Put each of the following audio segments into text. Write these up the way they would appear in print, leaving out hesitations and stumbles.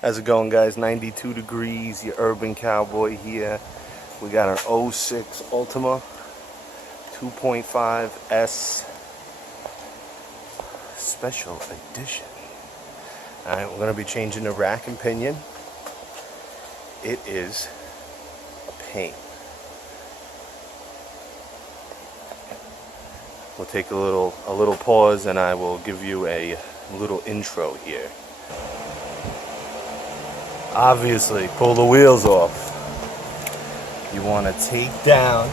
How's it going, guys? 92 degrees, your urban cowboy here. We got our 06 Altima 2.5 S special edition. Alright, we're going to be changing the rack and pinion. It is a pain. We'll take a little pause and I will give you a little intro here. Obviously, pull the wheels off. You want to take down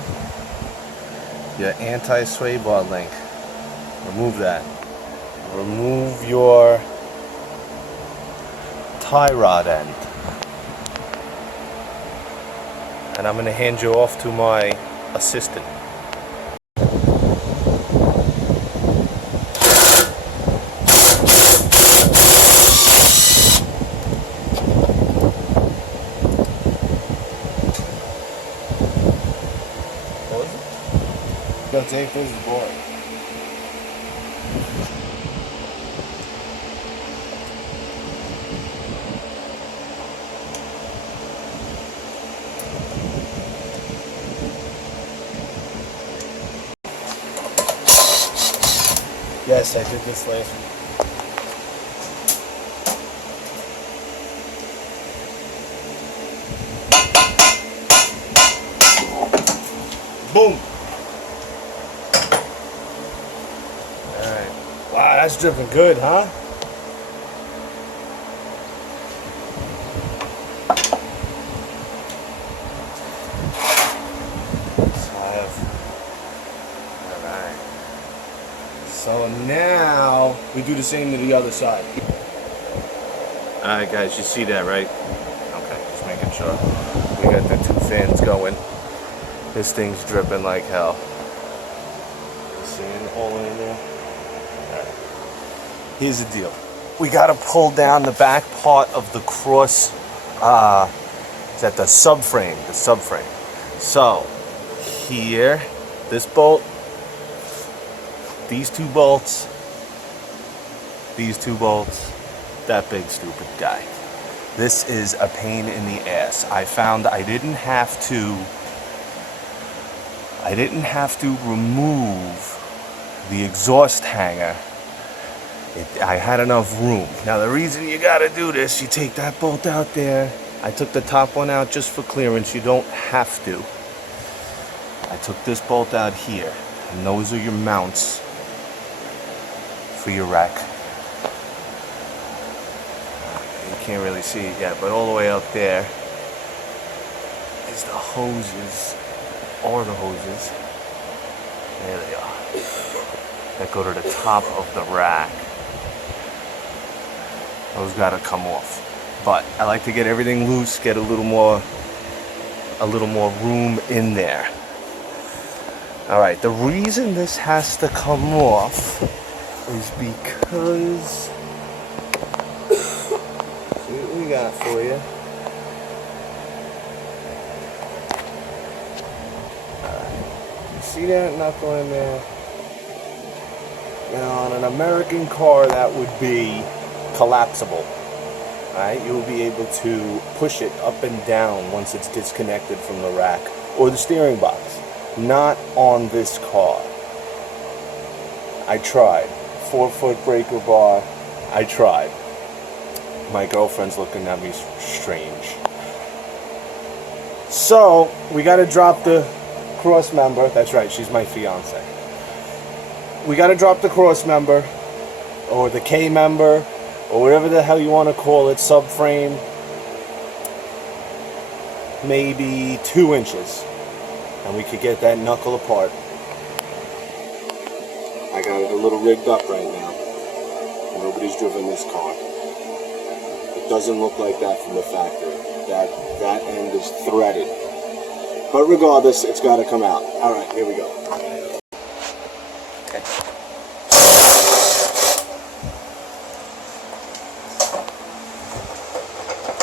your anti-sway bar link. Remove that. Remove your tie rod end. And I'm going to hand you off to my assistant. Go take this board. Yes, I did this last week. Boom! Alright. Wow, that's dripping good, huh? Alright. So now we do the same to the other side. Alright guys, you see that, right? Okay, just making sure. We got the two fans going. This thing's dripping like hell. You see it all in there? Alright. Here's the deal. We gotta pull down the back part of the cross, is that the subframe? The subframe. So, here, this bolt, these two bolts, that big stupid guy. This is a pain in the ass. I found I didn't have to remove the exhaust hanger. I had enough room. Now the reason you gotta do this, you take that bolt out there. I took the top one out just for clearance. You don't have to. I took this bolt out here, and those are your mounts for your rack. You can't really see it yet, but all the way out there is the hoses, or the hoses. There they are. That go to the top of the rack. Those gotta come off. But I like to get everything loose, get a little more room in there. Alright, the reason this has to come off is because see what we got for you. You see that knuckle in there? Now on an American car that would be collapsible. Right? You'll be able to push it up and down once it's disconnected from the rack or the steering box. Not on this car. I tried. 4-foot breaker bar. I tried. My girlfriend's looking at me strange. So, we gotta drop the cross member. That's right, she's my fiance. We gotta drop the cross member, or the K member, or whatever the hell you want to call it, subframe, maybe 2 inches, and we could get that knuckle apart. I got it a little rigged up right now. Nobody's driven this car. It doesn't look like that from the factory. That end is threaded. But regardless, it's got to come out. Alright, here we go. Okay.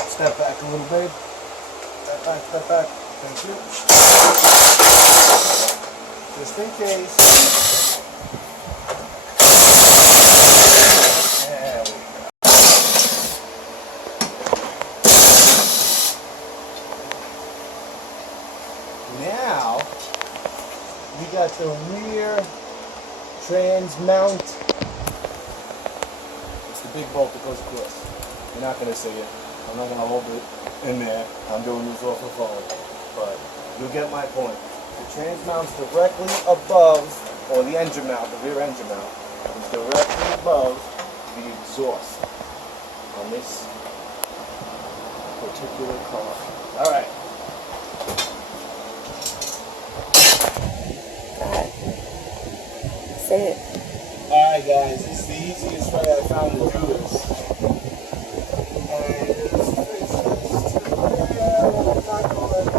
Step back a little bit. Step back. Thank you. Just in case. There we go. got the rear trans mount. It's the big bolt that goes across. You're not going to see it. I'm not going to hold it in there. I'm doing this off the phone. But you'll get my point. The trans mount's directly above, or the engine mount, the rear engine mount, is directly above the exhaust on this particular car. Alright. Say it. Alright guys, this is the easiest way I found to do this. And it's not going to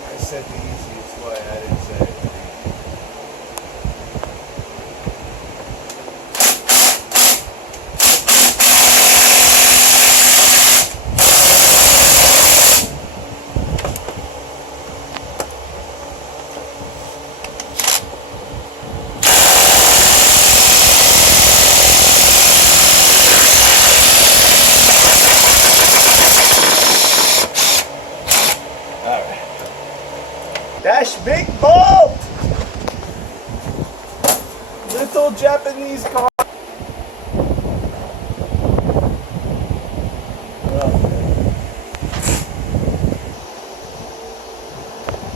I said the easiest way, I didn't say it. Dash big bolt! Little Japanese car.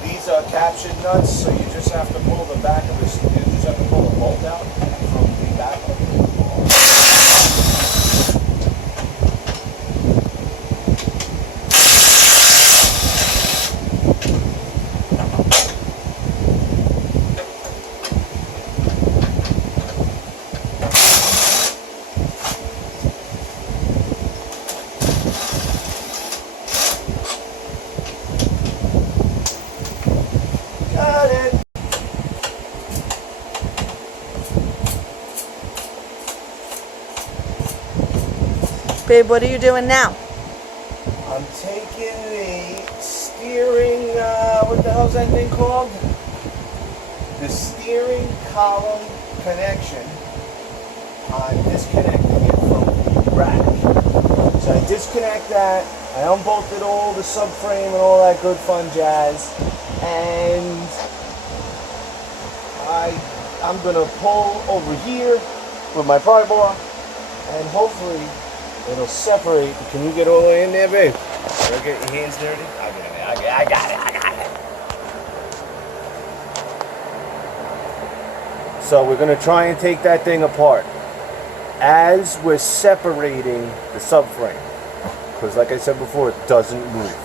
These are captured nuts, so you just have to pull the back of the seat. You just have to pull the bolt out from the back of it. Got it. Babe, what are you doing now? I'm taking the steering, what the hell's that thing called? The steering column connection. I'm disconnecting it from the rack. So I disconnect that, I unbolted all the subframe and all that good fun jazz, and I'm gonna pull over here with my pry bar, and hopefully it'll separate. Can you get all the way in there, babe? Don't get your hands dirty. I'll get in there. I got it. So we're gonna try and take that thing apart as we're separating the subframe, because like I said before, it doesn't move.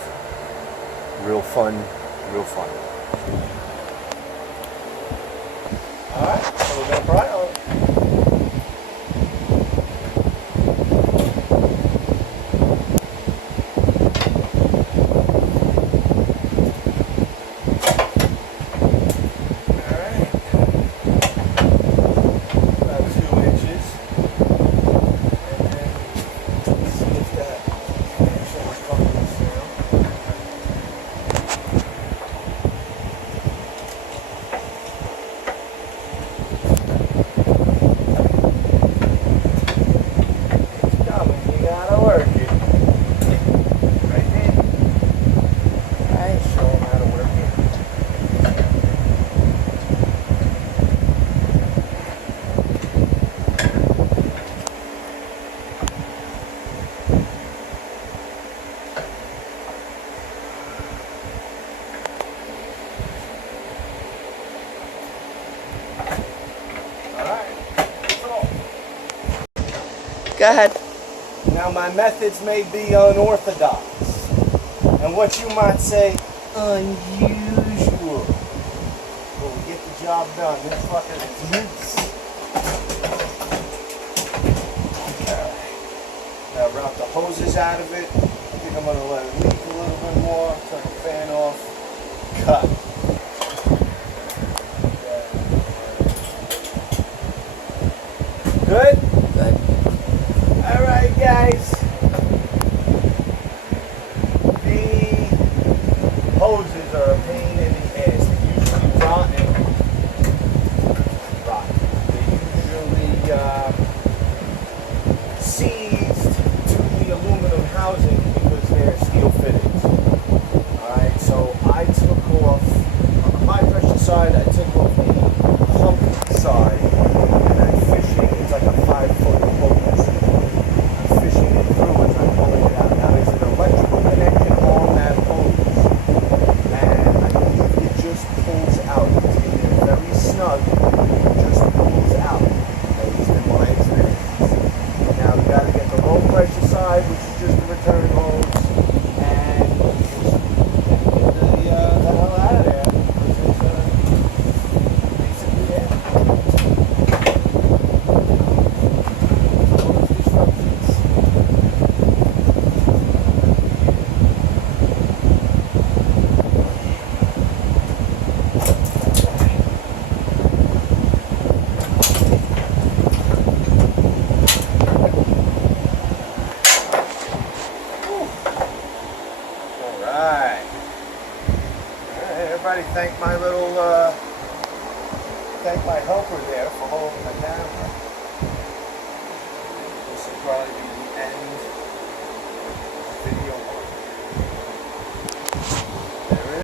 Real fun, real fun. All right, so we're gonna pry on it. Go ahead. Now my methods may be unorthodox, and what you might say, unusual. But we get the job done. This fucker is loose. Alright. Now route the hoses out of it. I think I'm going to let it leak a little bit more. Turn the fan off. Cut. Good? Good. Alright guys, the hoses are a pain in the ass. They're usually rotten. They're usually seized to the aluminum everybody thank my little, thank my helper there for holding it down. This will probably be the end